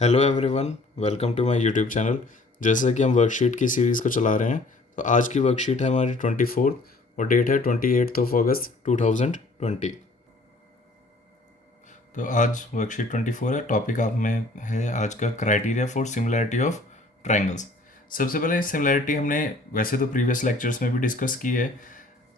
Hello everyone, welcome to my YouTube channel. जैसे कि हम वर्कशीट की सीरीज़ को चला रहे हैं, तो आज की वर्कशीट है हमारी 24 और डेट है 28 अगस्त 2020। तो आज वर्कशीट 24 है। टॉपिक आप में है आज का criteria for similarity of triangles. सबसे पहले सिमिलैरिटी हमने वैसे तो प्रीवियस लेक्चर्स में भी डिस्कस की है,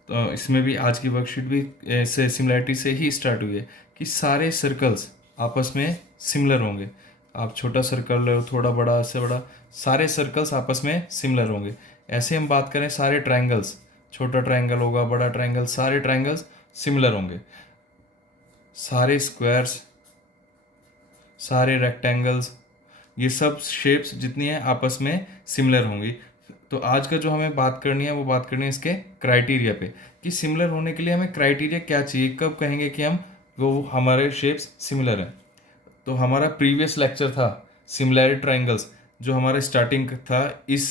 तो इसमें भी आज की वर्कशीट भी से सिमिलैरिटी से ही स्टार्ट हुई है कि सारे सर्कल्स आपस में सिमिलर होंगे। आप छोटा सर्कल लो, थोड़ा बड़ा, से बड़ा, सारे सर्कल्स आपस में सिमिलर होंगे। ऐसे हम बात करें सारे ट्रायंगल्स, छोटा ट्रायंगल होगा, बड़ा ट्रायंगल, सारे ट्रायंगल्स सिमिलर होंगे। सारे स्क्वायर्स, सारे रेक्टेंगल्स, ये सब शेप्स जितनी हैं आपस में सिमिलर होंगी। तो आज का जो हमें बात करनी है वो बात करनी है इसके क्राइटेरिया पे कि सिमिलर होने के लिए हमें क्राइटेरिया क्या चाहिए, कब कहेंगे कि हम वो हमारे शेप्स सिमिलर हैं। तो हमारा प्रीवियस लेक्चर था सिमिलैरिटी ट्रायंगल्स, जो हमारे स्टार्टिंग था इस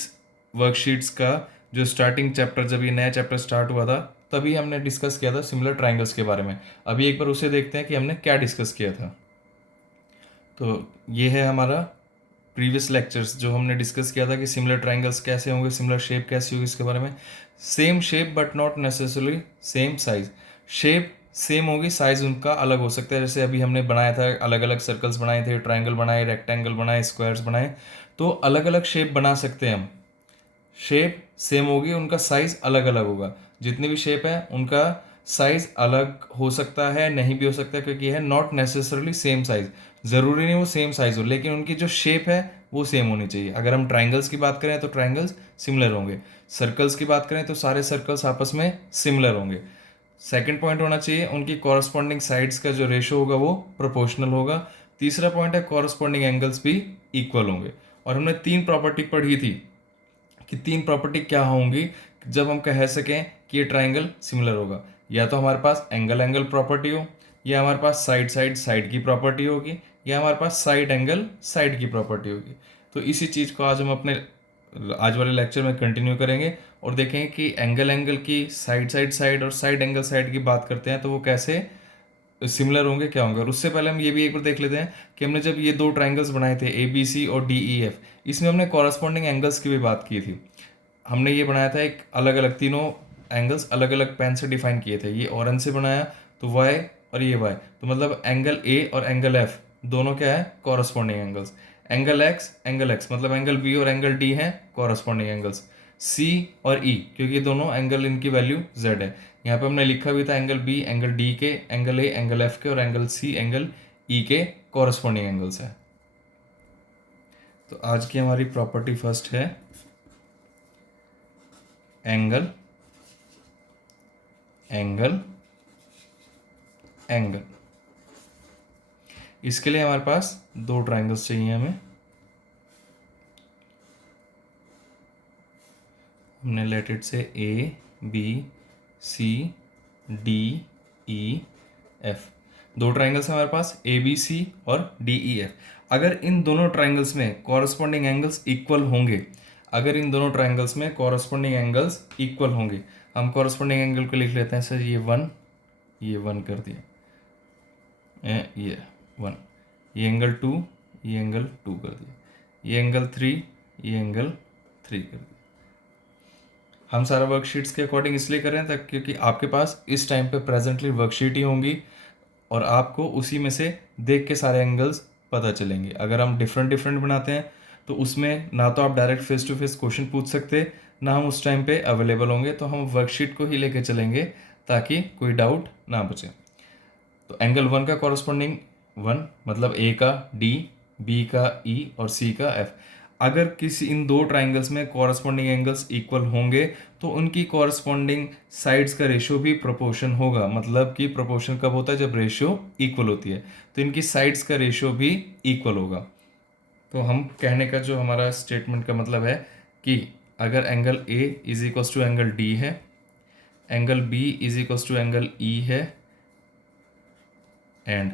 वर्कशीट्स का। जो स्टार्टिंग चैप्टर, जब ये नया चैप्टर स्टार्ट हुआ था, तभी हमने डिस्कस किया था सिमिलर ट्रायंगल्स के बारे में। अभी एक बार उसे देखते हैं कि हमने क्या डिस्कस किया था। तो ये है हमारा प्रीवियस लेक्चर्स, जो हमने डिस्कस किया था कि सिमिलर ट्रायंगल्स कैसे होंगे, सिमिलर शेप कैसी होगी, इसके बारे में। Same shape but not necessarily same size. Shape same होगी, साइज उनका अलग हो सकता है। जैसे अभी हमने बनाया था, अलग अलग सर्कल्स बनाए थे, ट्रायंगल बनाए, रेक्टेंगल बनाए, स्क्वायर्स बनाए, तो अलग अलग शेप बना सकते हैं हम। शेप सेम होगी, उनका साइज अलग अलग होगा। जितनी भी शेप है उनका साइज अलग हो सकता है, नहीं भी हो सकता है, क्योंकि है नॉट नेसेसरली सेम साइज। ज़रूरी नहीं वो सेम साइज हो, लेकिन उनकी जो शेप है वो सेम होनी चाहिए। अगर हम ट्राइंगल्स की बात करें तो ट्राइंगल्स सिमिलर होंगे। सर्कल्स की बात करें तो सारे सर्कल्स आपस में सिमिलर होंगे। सेकंड पॉइंट होना चाहिए, उनकी कॉरस्पॉन्डिंग साइड्स का जो रेशो होगा वो प्रोपोर्शनल होगा। तीसरा पॉइंट है, कॉरस्पॉन्डिंग एंगल्स भी इक्वल होंगे। और हमने तीन प्रॉपर्टी पढ़ी थी कि तीन प्रॉपर्टी क्या होंगी जब हम कह सकें कि ये ट्राइंगल सिमिलर होगा। या तो हमारे पास एंगल एंगल प्रॉपर्टी हो, या हमारे पास साइड साइड साइड की प्रॉपर्टी होगी, या हमारे पास साइड एंगल साइड की प्रॉपर्टी होगी। तो इसी चीज़ को आज हम अपने आज वाले लेक्चर में कंटिन्यू करेंगे और देखेंगे कि एंगल एंगल की साइड साइड साइड और साइड एंगल साइड की बात करते हैं तो वो कैसे सिमिलर होंगे, क्या होंगे। और उससे पहले हम ये भी एक बार देख लेते हैं कि हमने जब ये दो ट्राइंगल्स बनाए थे ए बी सी और डी ई एफ, इसमें हमने कॉरस्पॉन्डिंग एंगल्स की भी बात की थी। हमने ये बनाया था एक अलग अलग, तीनों एंगल्स अलग अलग पेन से डिफाइन किए थे। ये ऑरेंज से बनाया तो वाई, और ये वाई, तो मतलब एंगल ए और एंगल एफ दोनों क्या है, कॉरस्पॉन्डिंग एंगल्स। एंगल एक्स मतलब एंगल बी और एंगल डी है कॉरस्पॉन्डिंग एंगल्स। सी और ई क्योंकि दोनों एंगल, इनकी वैल्यू जेड है। यहाँ पे हमने लिखा भी था एंगल बी एंगल डी के, एंगल ए एंगल एफ के, और एंगल सी एंगल ई के कॉरस्पॉन्डिंग एंगल्स है। तो आज की हमारी प्रॉपर्टी फर्स्ट है एंगल एंगल एंगल। इसके लिए हमारे पास दो ट्राइंगल्स चाहिए हमें। हमने लेटेड से A B C D E F, दो ट्राइंगल्स हैं हमारे पास, ए बी सी और डी ई एफ। अगर इन दोनों ट्राइंगल्स में कॉरस्पॉन्डिंग एंगल्स इक्वल होंगे, अगर इन दोनों ट्राइंगल्स में कॉरस्पॉन्डिंग एंगल्स इक्वल होंगे, हम कॉरस्पॉन्डिंग एंगल को लिख लेते हैं सर, ये वन कर दिया, ये वन, ये एंगल टू, ये एंगल टू कर दिया, ये एंगल थ्री, ये एंगल थ्री कर दिया। हम सारा वर्कशीट्स के अकॉर्डिंग इसलिए कर रहे हैं ताकि, क्योंकि आपके पास इस टाइम पे प्रेजेंटली वर्कशीट ही होंगी और आपको उसी में से देख के सारे एंगल्स पता चलेंगे। अगर हम डिफरेंट डिफरेंट बनाते हैं तो उसमें ना तो आप direct face to face question पूछ सकते, ना हम उस टाइम पे अवेलेबल होंगे, तो हम वर्कशीट को ही लेके चलेंगे ताकि कोई डाउट ना बचे। तो एंगल वन का कॉरस्पॉन्डिंग वन मतलब ए का डी, बी का ई और सी का एफ। अगर किसी इन दो ट्राइंगल्स में कॉरस्पॉन्डिंग एंगल्स इक्वल होंगे तो उनकी कॉरस्पॉन्डिंग साइड्स का रेशियो भी प्रोपोर्शन होगा। मतलब कि प्रोपोर्शन कब होता है, जब रेशियो इक्वल होती है, तो इनकी साइड्स का रेशियो भी इक्वल होगा। तो हम कहने का जो हमारा स्टेटमेंट का मतलब है कि अगर angle A is equal to angle D है, angle B is equal to angle E है, and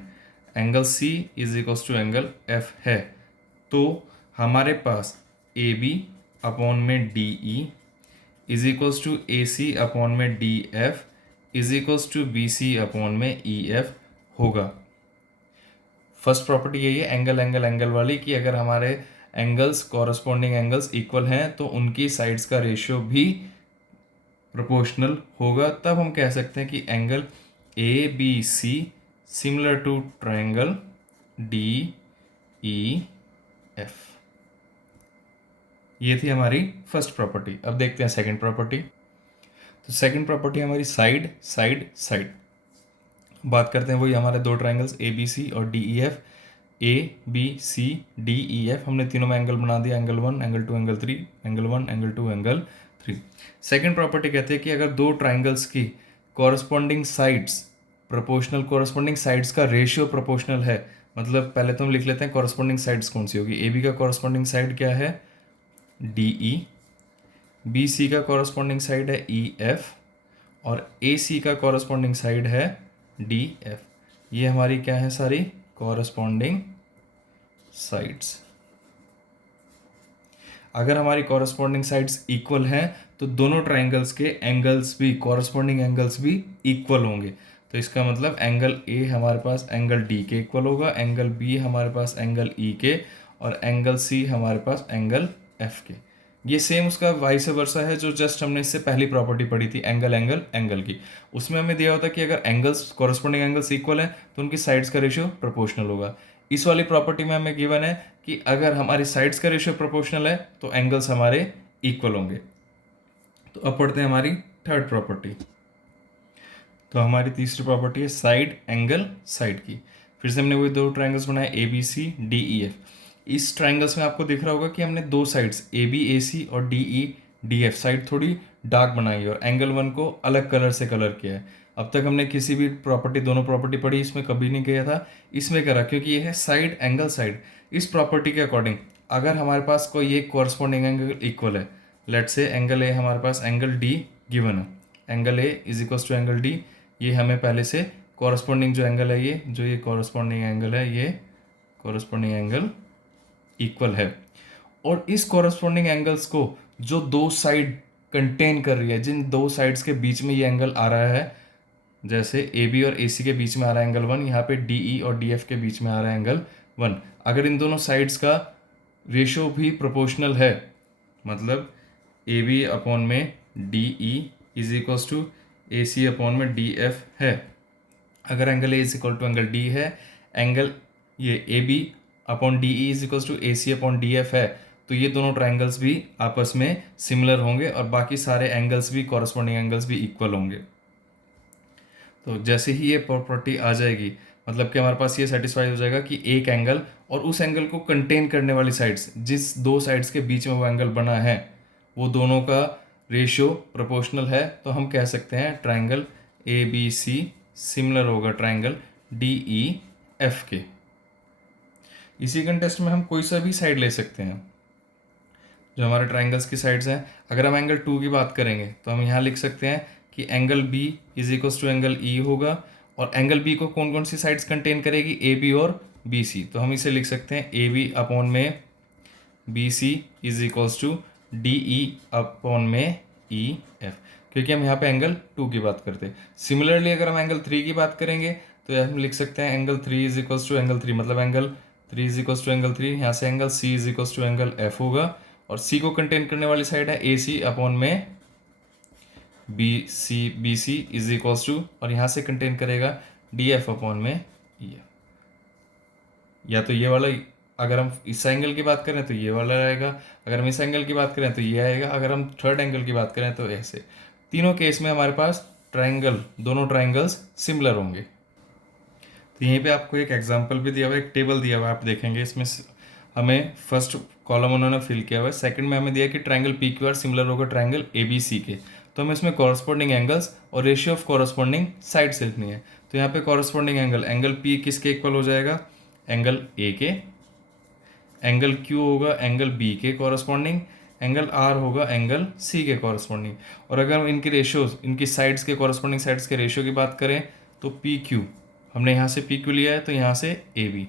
angle C is equal to angle F है, तो हमारे पास ए बी अपॉन में D E is equals to A C upon में D F is equals to B C upon में E F होगा। First property यही है एंगल एंगल एंगल वाली, कि अगर हमारे एंगल्स कॉरस्पॉन्डिंग एंगल्स इक्वल हैं तो उनकी साइड्स का रेशियो भी प्रोपोर्शनल होगा। तब हम कह सकते हैं कि angle A B C similar to triangle D E F. ये थी हमारी फर्स्ट प्रॉपर्टी। अब देखते हैं सेकंड प्रॉपर्टी। तो सेकंड प्रॉपर्टी हमारी साइड साइड साइड। बात करते हैं वही हमारे दो ट्रायंगल्स ए बी सी और D E F. A B C D E F हमने तीनों में एंगल बना दिया, angle 1 angle 2 angle 3, angle 1 angle 2 angle 3। Second property कहते हैं कि अगर दो ट्रायंगल्स की corresponding sides proportional, corresponding sides का रेशियो प्रोपोर्शनल है, मतलब पहले तो हम लिख लेते हैं कॉरस्पॉन्डिंग साइड्स कौन सी होगी। ए बी का कॉरस्पॉन्डिंग साइड क्या है, डी ई। बी सी का कॉरस्पॉन्डिंग साइड है ई एफ, और ए सी का कॉरस्पॉन्डिंग साइड है डी एफ। ये हमारी क्या है सारी कॉरस्पॉन्डिंग साइड्स। अगर हमारी कॉरस्पॉन्डिंग साइड्स इक्वल हैं तो दोनों ट्राइंगल्स के एंगल्स भी, कॉरस्पॉन्डिंग एंगल्स भी इक्वल होंगे। तो इसका मतलब एंगल ए हमारे पास एंगल डी के इक्वल होगा, एंगल बी हमारे पास एंगल ई के, और एंगल सी हमारे पास एंगल एफ के। ये सेम उसका वाइस वर्सा है जो जस्ट हमने इससे पहली प्रॉपर्टी पढ़ी थी एंगल एंगल एंगल की। उसमें हमें दिया होता कि अगर एंगल्स कॉरस्पॉन्डिंग एंगल्स इक्वल हैं तो उनकी साइड्स का रेशियो प्रोपोर्शनल होगा। इस वाली प्रॉपर्टी में हमें गिवन है कि अगर हमारी साइड्स का रेशियो प्रोपोर्शनल है तो एंगल्स हमारे इक्वल होंगे। तो अब पढ़ते हैं हमारी थर्ड प्रॉपर्टी। तो हमारी तीसरी प्रॉपर्टी है साइड एंगल साइड की। फिर से हमने वही दो ट्रायंगल्स बनाए A B C D E F. इस ट्रायंगल्स में आपको दिख रहा होगा कि हमने दो साइड्स ए बी ए सी और D E D F side थोड़ी डार्क बनाई है और एंगल 1 को अलग कलर से कलर किया है। अब तक हमने किसी भी प्रॉपर्टी, दोनों प्रॉपर्टी पढ़ी, इसमें कभी नहीं किया था, इसमें करा क्योंकि ये है साइड एंगल साइड। इस प्रॉपर्टी के अकॉर्डिंग अगर हमारे पास कोई एक कॉरस्पॉन्डिंग एंगल इक्वल है, लेट्स से एंगल ए हमारे पास एंगल डी गिवन है, angle A is equal to angle D. ये हमें पहले से कॉरस्पॉन्डिंग जो एंगल है, ये जो ये कॉरस्पॉन्डिंग एंगल है, ये कॉरस्पॉन्डिंग एंगल इक्वल है। और इस कॉरस्पॉन्डिंग एंगल्स को जो दो साइड कंटेन कर रही है, जिन दो साइड्स के बीच में ये एंगल आ रहा है, जैसे ए बी और ए सी के बीच में आ रहा है एंगल 1, यहाँ पे डी ई और डी एफ के बीच में आ रहा है एंगल 1। अगर इन दोनों साइड्स का रेशियो भी प्रोपोर्शनल है, मतलब ए बी अपॉन में D E is equals to A C upon में डी एफ है, अगर angle A is equal to angle D है, एंगल ये A B upon D E is equals to A C upon D F है, तो ये दोनों triangles भी आपस में सिमिलर होंगे और बाकी सारे एंगल्स भी, कॉरस्पॉन्डिंग एंगल्स भी इक्वल होंगे। तो जैसे ही ये प्रॉपर्टी आ जाएगी, मतलब कि हमारे पास ये सेटिस्फाई हो जाएगा कि एक एंगल और उस एंगल को कंटेन करने वाली साइड्स, जिस दो साइड्स के बीच में वो एंगल बना है, वो दोनों का रेशियो प्रोपोर्शनल है, तो हम कह सकते हैं triangle A B C similar होगा ट्राइंगल डी ई एफ के। इसी कंटेस्ट में हम कोई सा भी साइड ले सकते हैं जो हमारे ट्राइंगल्स की साइड्स हैं। अगर हम एंगल 2 की बात करेंगे तो हम यहाँ लिख सकते हैं कि angle B is equals to angle E होगा, और एंगल बी को कौन कौन सी साइड्स कंटेन करेगी, ए बी और बी सी। तो हम इसे लिख सकते हैं ए बी अपॉन में B C is equals to D E upon में ई एफ, क्योंकि हम यहाँ पे एंगल 2 की बात करते हैं। सिमिलरली अगर हम एंगल 3 की बात करेंगे तो हम लिख सकते हैं angle 3 is equals to angle 3, मतलब angle 3 is equals to angle 3, यहाँ से angle C is equals to angle F होगा, और सी को कंटेन करने वाली साइड है ए सी अपॉन में B C is equals to, और यहाँ से कंटेन करेगा डी एफ अपॉन में ई एफ। या तो ये वाला, अगर हम इस एंगल की बात करें तो ये वाला रहेगा, अगर हम इस एंगल की बात करें तो ये आएगा, अगर हम थर्ड एंगल की बात करें तो ऐसे। तीनों केस में हमारे पास ट्राइंगल, दोनों ट्राइंगल्स सिमिलर होंगे। तो यहीं पे आपको एक एग्जांपल भी दिया हुआ है, एक टेबल दिया हुआ है, आप देखेंगे इसमें हमें फर्स्ट कॉलम उन्होंने फिल किया हुआ है, सेकंड में हमें दिया कि triangle P Q R similar होगा ट्राइंगल ए बी सी के। तो हमें इसमें कॉरस्पॉन्डिंग एंगल्स और रेशियो ऑफ कॉरस्पॉन्डिंग साइड्स लिखनी है। तो यहाँ पे कॉरस्पॉन्डिंग एंगल, एंगल पी किसके इक्वल हो जाएगा, एंगल ए के, एंगल क्यू होगा एंगल बी के कॉरस्पॉन्डिंग, एंगल आर होगा एंगल सी के कॉरस्पॉन्डिंग। और अगर हम इनकी रेशियोज, इनकी साइड्स के कॉरस्पॉन्डिंग साइड्स के रेशियो की बात करें तो पी क्यू, हमने यहाँ से पी क्यू लिया है तो यहाँ से A B,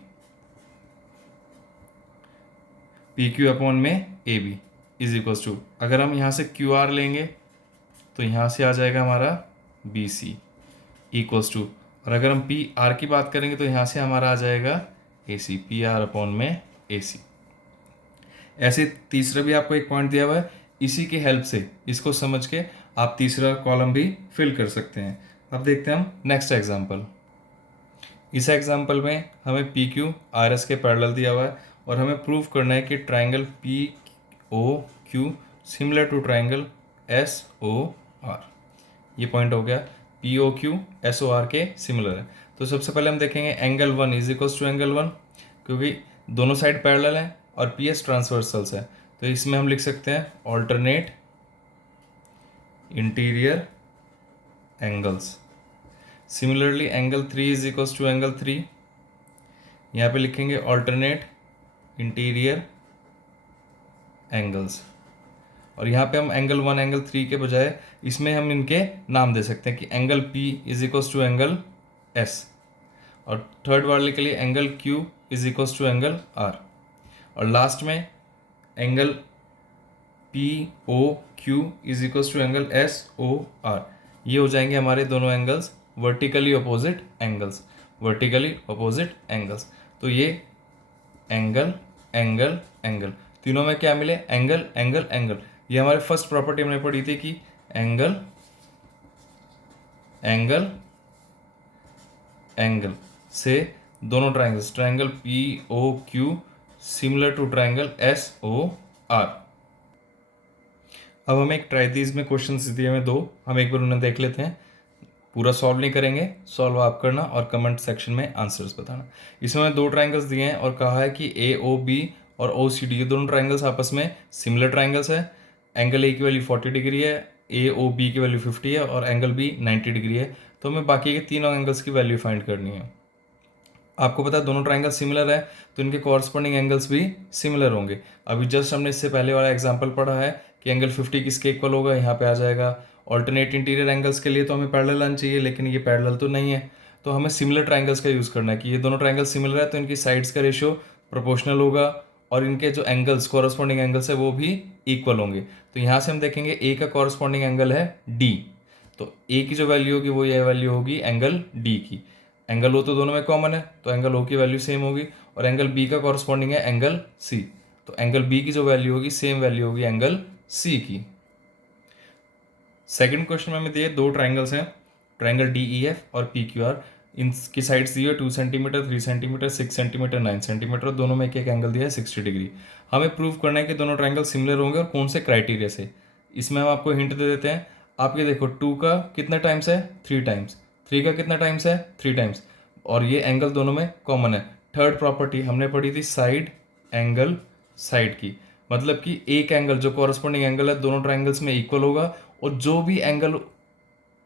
P Q upon में A B is equals to, अगर हम यहाँ से क्यू आर लेंगे तो यहाँ से आ जाएगा हमारा बी सी इक्वल्स टू, और अगर हम पी आर की बात करेंगे तो यहाँ से हमारा आ जाएगा AC, PR अपॉन में AC। ऐसे तीसरा भी आपको एक पॉइंट दिया हुआ है, इसी की हेल्प से इसको समझ के आप तीसरा कॉलम भी फिल कर सकते हैं। अब देखते हैं हम नेक्स्ट एग्जांपल। इस एग्जांपल में हमें PQ RS के पैरेलल दिया हुआ है और हमें प्रूव करना है कि triangle POQ similar to triangle SOR। ये पॉइंट हो गया, POQ SOR के सिमिलर है। तो सबसे पहले हम देखेंगे angle 1 is equals to angle 1, क्योंकि दोनों साइड पैरेलल है और PS ट्रांसवर्सल्स है, तो इसमें हम लिख सकते हैं alternate interior angles. Similarly angle 3 is equals to angle 3, यहाँ पे लिखेंगे ऑल्टरनेट इंटीरियर एंगल्स। और यहाँ पे हम एंगल 1 एंगल 3 के बजाय इसमें हम इनके नाम दे सकते हैं कि angle P is equals to angle S, और थर्ड वाले के लिए angle Q is equals to angle R, और लास्ट में angle POQ is equals to angle SOR। ये हो जाएंगे हमारे दोनों angles vertically opposite angles, vertically opposite angles. तो ये एंगल एंगल एंगल, तीनों में क्या मिले, एंगल एंगल एंगल। ये हमारे फर्स्ट प्रॉपर्टी हमने पढ़ी थी कि एंगल एंगल एंगल से दोनों triangles, triangle POQ similar to triangle SOR। अब हमें एक ट्राइथीज में क्वेश्चंस दिए हुए दो, हम एक बार उन्हें देख लेते हैं। पूरा सॉल्व नहीं करेंगे, सॉल्व आप करना और कमेंट सेक्शन में आंसर्स बताना। इसमें हमें दो ट्राइंगल्स दिए हैं और कहा है कि AOB और OCD ये दोनों ट्राइंगल्स आपस में सिमिलर ट्राइंगल्स है। एंगल A की वैल्यू 40 डिग्री है, AOB की वैल्यू 50 है और एंगल B 90 डिग्री है। तो हमें बाकी के तीनों एंगल्स की वैल्यू फाइंड करनी है। आपको पता है दोनों ट्राइंगल सिमिलर है तो इनके कॉरस्पॉन्डिंग एंगल्स भी सिमिलर होंगे। अभी जस्ट हमने इससे पहले वाला एग्जांपल पढ़ा है कि एंगल 50 किसके इक्वल होगा, यहाँ पे आ जाएगा। ऑल्टरनेट इंटीरियर एंगल्स के लिए तो हमें पैरेलल आना चाहिए, लेकिन ये पैरेलल तो नहीं है, तो हमें सिमिलर ट्राइंगल्स का यूज़ करना है कि ये दोनों ट्राइंगल सिमिलर है तो इनकी साइड्स का रेशियो प्रोपोर्शनल होगा और इनके जो एंगल्स कॉरस्पॉन्डिंग एंगल्स है वो भी इक्वल होंगे। तो यहाँ से हम देखेंगे A का कॉरस्पॉन्डिंग एंगल है D, तो A की जो वैल्यू होगी वो ये वैल्यू होगी एंगल D की। एंगल O तो दोनों में कॉमन है तो एंगल O की वैल्यू सेम होगी, और एंगल B का कॉरस्पॉन्डिंग है एंगल C, तो एंगल B की जो वैल्यू होगी सेम वैल्यू होगी एंगल C की। सेकंड क्वेश्चन में हमें दिए दो ट्राइंगल्स हैं, ट्राइंगल DEF और PQR। इनकी साइड्स दी है 2 सेंटीमीटर, 3 सेंटीमीटर, 6 सेंटीमीटर, 9 सेंटीमीटर, दोनों में एक एक एंगल दिया है 60 डिग्री। हमें प्रूव करना है कि दोनों ट्राइंगल सिमिलर होंगे और कौन से क्राइटेरिया से। इसमें हम आपको हिंट दे देते हैं। आप ये देखो 2 का कितना टाइम्स है, 3 टाइम्स, 3 का कितना टाइम्स है, 3 टाइम्स, और ये एंगल दोनों में कॉमन है। थर्ड प्रॉपर्टी हमने पढ़ी थी साइड एंगल साइड की, मतलब कि एक एंगल जो कॉरस्पॉन्डिंग एंगल है दोनों ट्राइंगल्स में इक्वल होगा, और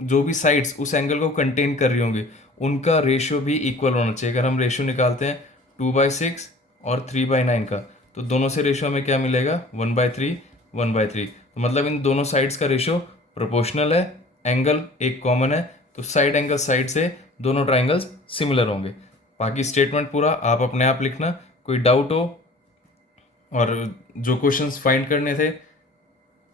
जो भी साइड्स उस एंगल को कंटेन कर रही होंगी उनका रेशियो भी इक्वल होना चाहिए। अगर हम रेशियो निकालते हैं 2/6 और 3/9 का, तो दोनों से रेशियो हमें क्या मिलेगा, 1/3 1/3। तो मतलब इन दोनों साइड्स का रेशियो प्रोपोर्शनल है, एंगल एक कॉमन है, तो साइड एंगल साइड से दोनों ट्राइंगल्स सिमिलर होंगे। बाकी स्टेटमेंट पूरा आप अपने आप लिखना, कोई डाउट हो और जो क्वेश्चंस फाइंड करने थे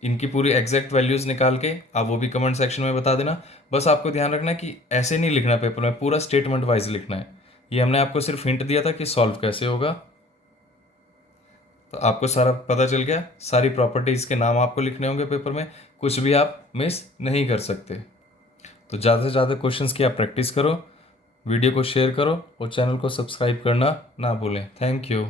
इनकी पूरी एग्जैक्ट वैल्यूज़ निकाल के आप वो भी कमेंट सेक्शन में बता देना। बस आपको ध्यान रखना कि ऐसे नहीं लिखना पेपर में, पूरा स्टेटमेंट वाइज लिखना है। ये हमने आपको सिर्फ हिंट दिया था कि सॉल्व कैसे होगा, तो आपको सारा पता चल गया। सारी प्रॉपर्टीज़ के नाम आपको लिखने होंगे पेपर में, कुछ भी आप मिस नहीं कर सकते। तो ज़्यादा से ज़्यादा क्वेश्चंस की आप प्रैक्टिस करो, वीडियो को शेयर करो और चैनल को सब्सक्राइब करना ना भूलें। Thank you.